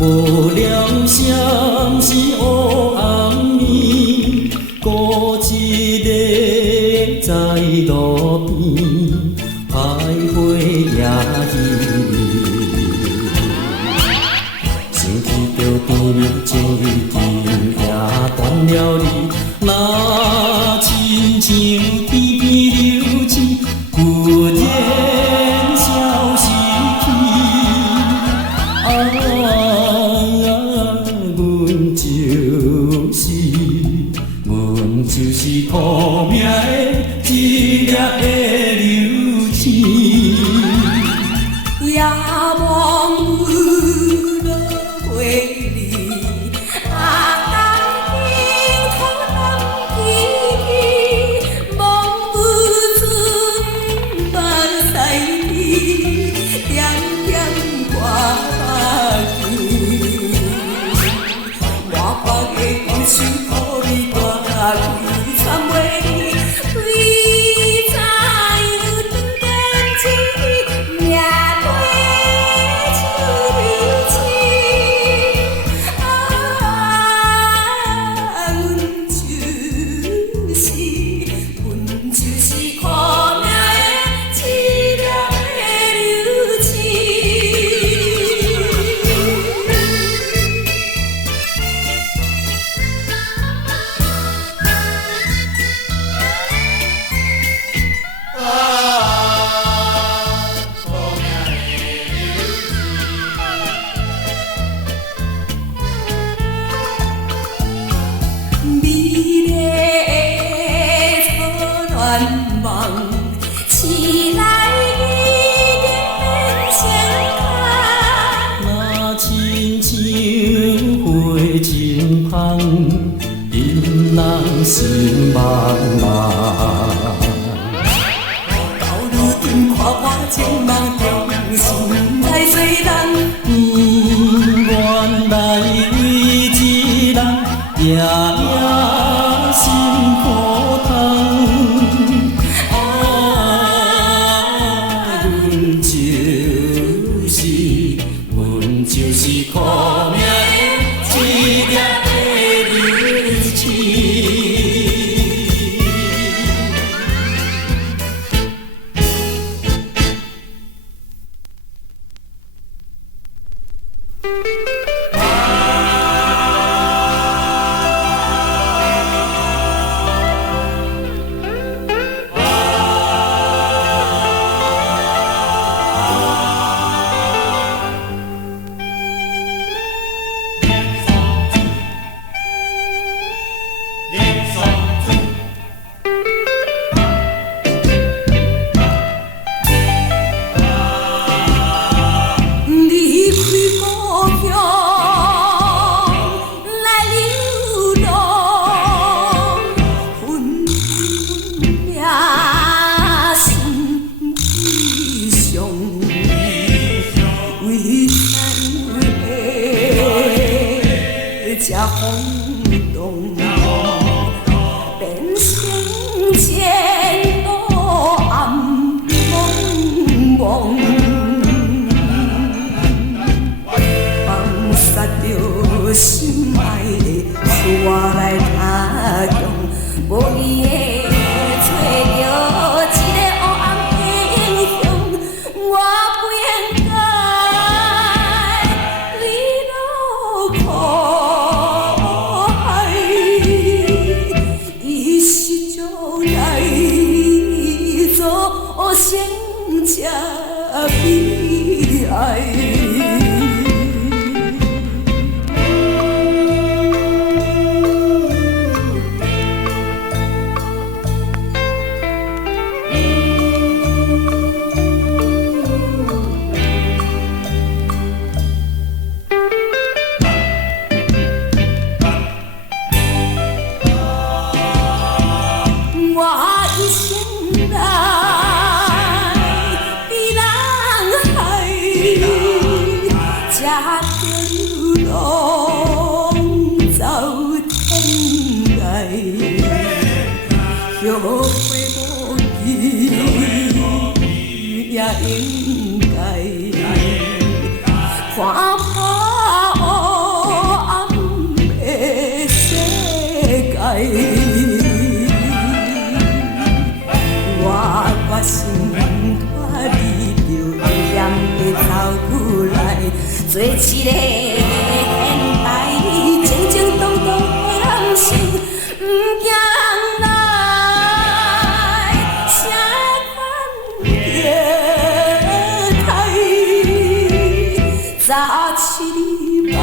无良相是黑红面，孤一个在路边徘徊夜夜。想起着甜蜜情意甜也断了你，那亲像天边流星，忽然消失去。阮就是苦命的一粒的流星，夜望雨落花里，红红樱桃花真香，引人心茫茫。到如今看我情梦中心在碎人，原来为一人夜夜心苦痛。就是苦命的一粒的柔情。风动，变成前途暗蒙蒙，放杀着心爱的，我来他乡，无伊的找着一个黑暗英雄，我不应该对落苦。生这悲哀。后悔无期，也应该看破黑暗的世界。我决心脱离着危险的走出来，做一个现代正正当当的人生，不惊。早起万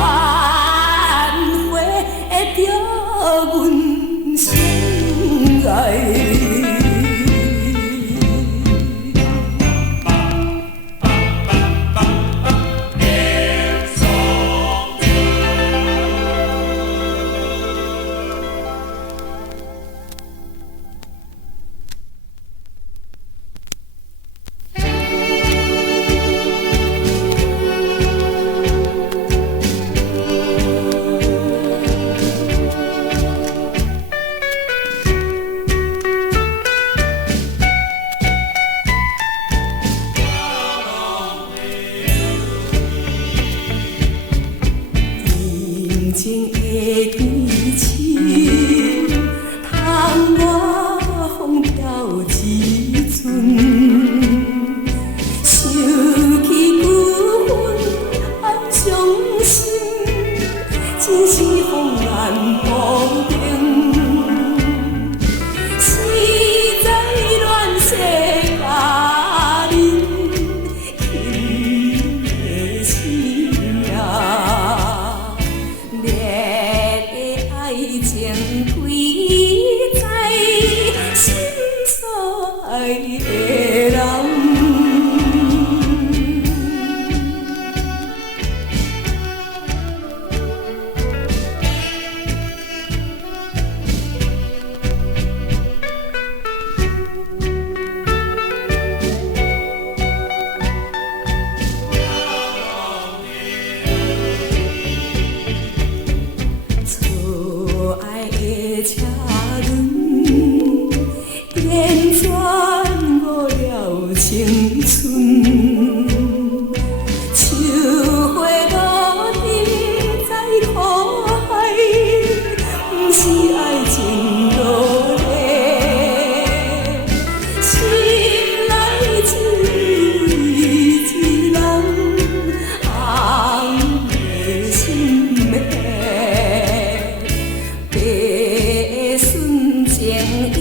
回着阮心爱。情的天星，窗外风飘一阵，想起旧恨暗伤心，真是风眼波平。实在乱世佳人，轻的心啊。情归在心所爱的人，白顺情永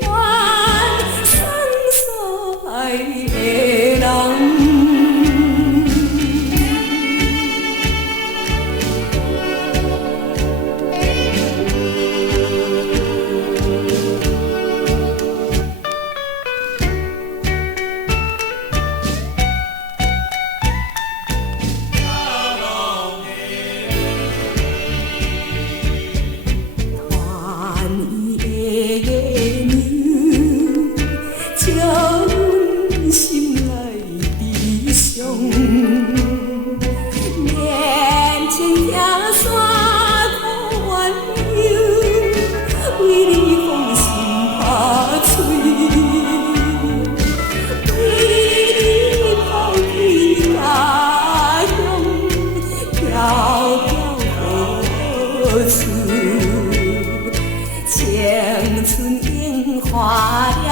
远相随的人。心内悲伤，面前听山苦怨尤，为你放心拍嘴，为你抛弃家乡，飘飘何处？青春樱花了。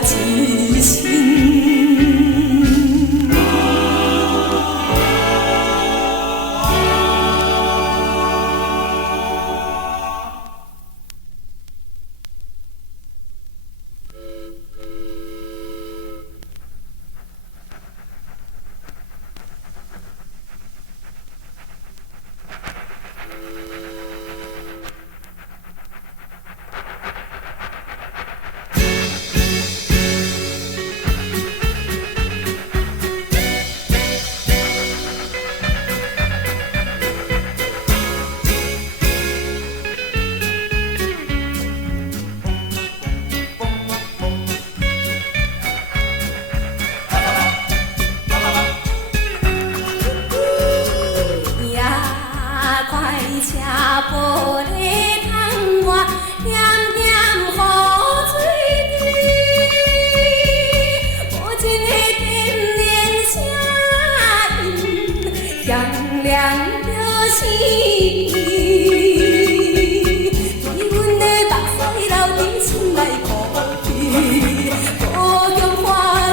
一心。玻璃窗外，点点雨水滴，无情的叮咛声音，响亮着心。为阮的目屎流伫心内哭泣，故乡看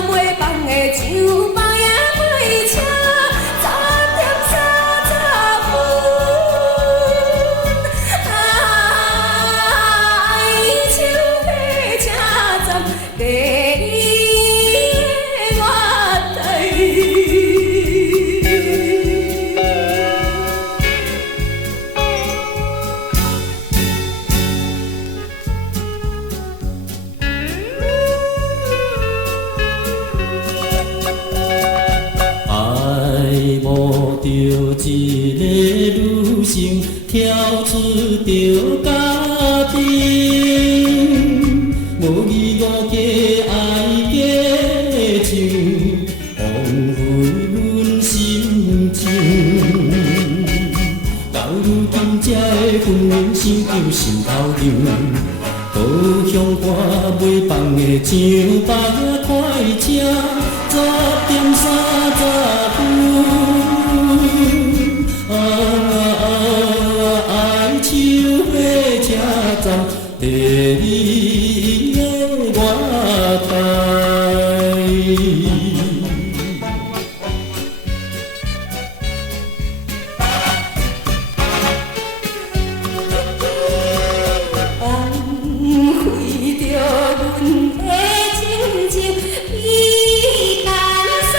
袂放的酒吧也袂车。无着一个女性跳出着家庭，无义无价爱假情，枉费阮心情。到如今才会分明想着心头疼，故乡看袂放的上班快车，10点30分。爱手火车站，第你的我台。枉费着阮的真情，悲叹散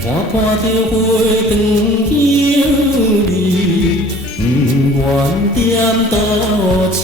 去。看着花灯香里，不愿点倒市。